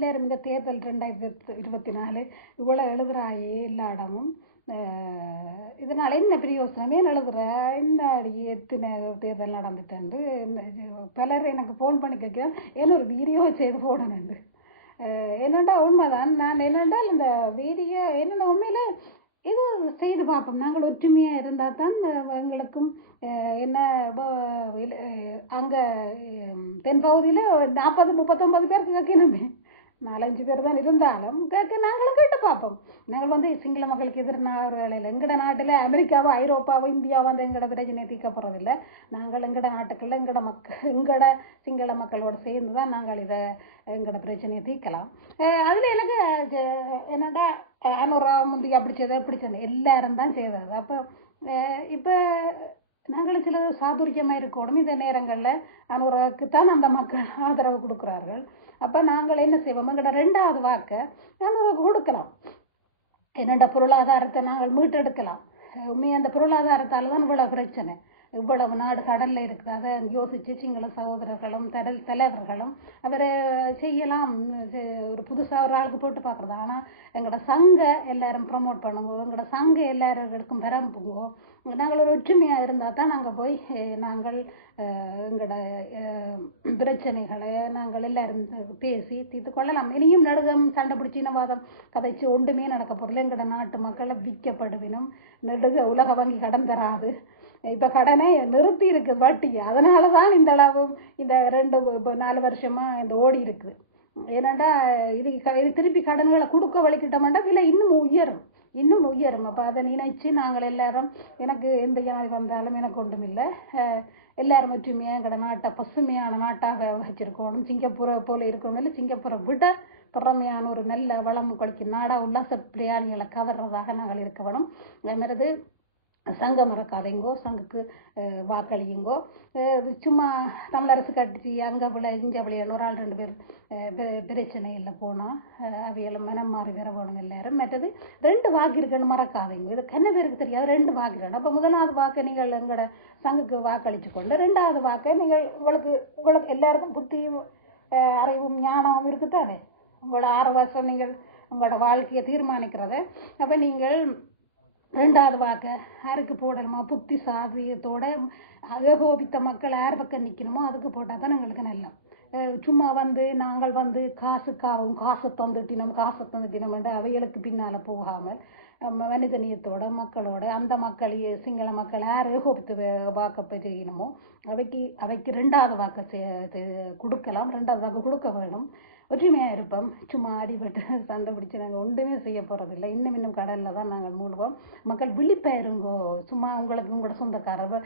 எல்லாரும் இந்த தேர்தல் ரெண்டாயிரத்தி இருபத்தி நாலு இவ்வளோ எழுதுறாயே எல்லா இடமும். இதனால் என்ன பிரயோசனமே? எழுதுற என்ன அடி எத்தனை தேர்தல் நடந்துட்டு பலர் எனக்கு ஃபோன் பண்ணி கேட்கிறேன் ஏன்னா ஒரு வீடியோ செய்து போடணுண்டு அஹ், என்னண்டா உண்மைதான்? நான் என்னென்றால் இந்த வீடியோ என்னென்ன உண்மையில் இது செய்து பார்ப்போம். நாங்கள் ஒற்றுமையாக இருந்தால் தான் எங்களுக்கும் என்ன அங்கே தென்பகுதியில் நாற்பது முப்பத்தொம்பது பேருக்கு கேட்கணுமே நாலஞ்சு பேர் தான் இருந்தாலும் கேட்க நாங்களும் கேட்டு பார்ப்போம். நாங்கள் வந்து சிங்கள மக்களுக்கு எதிர்நாடுகளில் எங்கட நாட்டில் அமெரிக்காவோ ஐரோப்பாவோ இந்தியாவோ வந்து எங்கட பிரச்சனையை தீர்க்க போகிறதில்ல நாங்கள் எங்கட நாட்டுக்குள்ள எங்கட மக்கள் எங்கட சிங்கள மக்களோட சேர்ந்து தான் நாங்கள் இதை எங்கட பிரச்சனையை தீர்க்கலாம். அதில் எனக்கு என்னடா அனுரா முந்தி அப்படி செய்த அப்படி செய்த எல்லாரும் தான் செய்தது. அப்போ இப்போ நாங்களும் சில சாதுரியமாக இருக்கணும். இந்த நேரங்களில் அனுராவுக்கு தான் அந்த மக்கள் ஆதரவு கொடுக்குறார்கள். அப்போ நாங்கள் என்ன செய்வோம்? எங்களோட ரெண்டாவது வாக்கை அனுராவுக்கு கொடுக்கலாம். என்னோட பொருளாதாரத்தை நாங்கள் மீட்டெடுக்கலாம். உண்மையாக அந்த பொருளாதாரத்தால் தான் இவ்வளோ பிரச்சனை. இவ்வளவு நாடு கடல்ல இருக்குது. அதை யோசிச்சு சிங்கள சகோதரர்களும் தடல் தலைவர்களும் அவரை செய்யலாம். செ- ஒரு புதுசாக ஒரு ஆளுக்கு போட்டு பார்க்குறது. ஆனால் எங்களோட சங்க எல்லாரும் ப்ரமோட் பண்ணுவோம் எங்களோட சங்க எல்லாருக்கும் பரம்புங்க நாங்கள் ஒரு ஒற்றுமையாக இருந்தால் தான் நாங்கள் போய் நாங்கள் எங்களோட பிரச்சனைகளை நாங்கள் எல்லாரும் பேசி தீர்த்து கொள்ளலாம். இனியும் நடுகம் சண்டை பிடிச்சி இனவாதம் கதைச்சு ஒன்றுமே நடக்க போகிறல எங்களோட நாட்டு மக்களை விற்கப்படுவினும் நெடுக உலக வங்கி கடன் தராது. இப்போ கடனை நிறுத்தி இருக்கு வட்டி. அதனால தான் இந்த அளவு இந்த ரெண்டு இப்போ நாலு வருஷமா இந்த ஓடி இருக்குது. ஏன்னாண்டா இது க- இது திருப்பி கடன்களை கொடுக்க வலிக்கிட்டோம்னா விலை இன்னும் உயரும். இன்னும் உயரும். அப்போ அதை நினைச்சு நாங்கள் எல்லாரும் எனக்கு எந்த ஜனாதி வந்தாலும் எனக்கு ஒன்றும் இல்லை எல்லாரும் ஒற்றுமையாக எங்களோட நாட்டை பசுமையான நாட்டாக வச்சிருக்கணும். சிங்கப்பூரை போல இருக்கணும் இல்லை சிங்கப்பூரை விட திறமையான ஒரு நல்ல வளம் கொளிக்கும் நாடாக உல்லாச பிரியாணிகளை கவர்றதாக நாங்கள் இருக்க வேணும். அதே மாதிரி சங்கம் மறக்காதைங்கோ சங்குக்கு வாக்களியுங்கோ சும்மா தமிழரசு கட்சி அங்கே விளை இங்கே விளையாடு ஒரு ஆள் ரெண்டு பேர் அஹ், பிரச்சனையில் போனால் அவையெல்லாம் மனம் மாறி வர வேணும் எல்லாரும். மற்றது ரெண்டு வாக்கு இருக்குன்னு மறக்காதீங்க. இது கண்ண பேருக்கு தெரியாது ரெண்டு வாக்கு இருக்கணும் அப்போ முதலாவது வாக்கை நீங்கள் எங்களோட சங்குக்கு வாக்களித்து கொண்டு ரெண்டாவது வாக்கை நீங்கள் உங்களுக்கு உங்களுக்கு எல்லாருக்கும் புத்தியும் அறிவும் ஞானமும் இருக்குதானே உங்களோட ஆறு வருஷம் நீங்கள் உங்களோட வாழ்க்கையை தீர்மானிக்கிறத. அப்போ நீங்கள் ரெண்டாவது வாக்க யாருக்கு போடணுமோ? புத்தி சாதியத்தோட ஏகோபித்த மக்கள் யார் பக்கம் நிற்கணுமோ அதுக்கு போட்டால் தான் எங்களுக்கு நல்லம் சும்மா வந்து நாங்கள் வந்து காசுக்காகவும் காசை தந்துட்டினோம் காசை தந்துட்டினோம் என்று அவைகளுக்கு பின்னால் போகாமல் மனிதநீயத்தோட மக்களோட அந்த மக்களையே சிங்கள மக்கள் யார் ஏகோபித்து வாக்க செய்யணுமோ அவைக்கு அவைக்கு ரெண்டாவது வாக்கை செ- கொடுக்கலாம். ரெண்டாவது வாக்கு கொடுக்க வேணும். ஒற்றுமையாக இருப்போம். சும்மா அடிபட்டு சண்டை பிடிச்சி நாங்கள் ஒன்றுமே செய்ய போகிறதில்ல இன்னும் இன்னும் கடலில் தான் நாங்கள் மூழ்குவோம். மக்கள் விழிப்பாயிருங்கோ சும்மா உங்களுக்கு உங்களோட சொந்தக்காரர்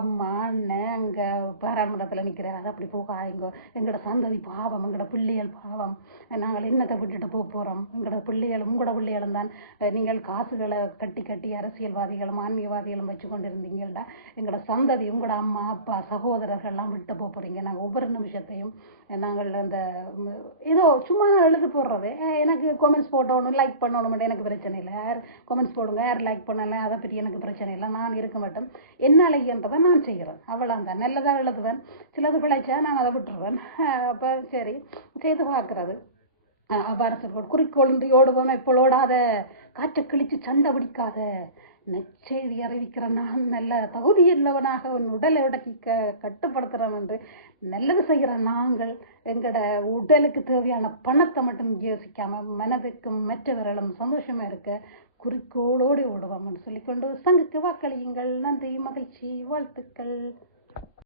அம்மா அண்ணன் அங்கே பாராமண்டத்தில் நிற்கிறாரு அப்படி போகாதீங்கோ. எங்களோட சந்ததி பாவம் எங்களோட பிள்ளைகள் பாவம். நாங்கள் என்னத்தை விட்டுட்டு போக போகிறோம் எங்களோட பிள்ளைகள் உங்களோட பிள்ளைகளும் தான். நீங்கள் காசுகளை கட்டி கட்டி அரசியல்வாதிகளும் ஆன்மீகவாதிகளும் வச்சு கொண்டு இருந்தீங்கள்டா எங்களோட சந்ததி உங்களோட அம்மா அப்பா சகோதரர்கள்லாம் விட்டு போக போகிறீங்க நாங்கள் ஒவ்வொரு நிமிஷத்தையும் நாங்கள் அந்த ஏதோ சும்மா எழுதி போடுறது. எனக்கு கொமெண்ட்ஸ் போட்டோணும் லைக் பண்ணணும் எனக்கு பிரச்சனை இல்லை. யார் கொமெண்ட்ஸ் போடுங்க யார் லைக் பண்ணலை அதை பற்றி எனக்கு பிரச்சனை இல்லை. நான் இருக்க மாட்டேன் என்ன அழகின்றதை நான் செய்கிறேன். அவ்வளோதான் நல்லதாக எழுதுவேன். சிலது பிழைச்சா நான் அதை விட்டுருவேன். அப்போ சரி செய்து பார்க்குறது. பாரசர்கள் குறிக்கோளின்றி ஓடுவோம். ஓடாத காற்றை கிழிச்சு சண்டை பிடிக்காத நற்செய்தி அறிவிக்கிற நான் நல்ல தகுதியுள்ளவனாக உன் உடலை உடக்கி க கட்டுப்படுத்துகிறோம் என்று நல்லது செய்கிற நாங்கள் எங்களோட உடலுக்கு தேவையான பணத்தை மட்டும் யோசிக்காம மனதுக்கும் மற்றவர்களும் சந்தோஷமா இருக்க குறிக்கோளோடு ஓடுவோம் என்று சொல்லிக்கொண்டு சங்குக்கு வாக்களியுங்கள். நன்றி மகிழ்ச்சி வாழ்த்துக்கள்.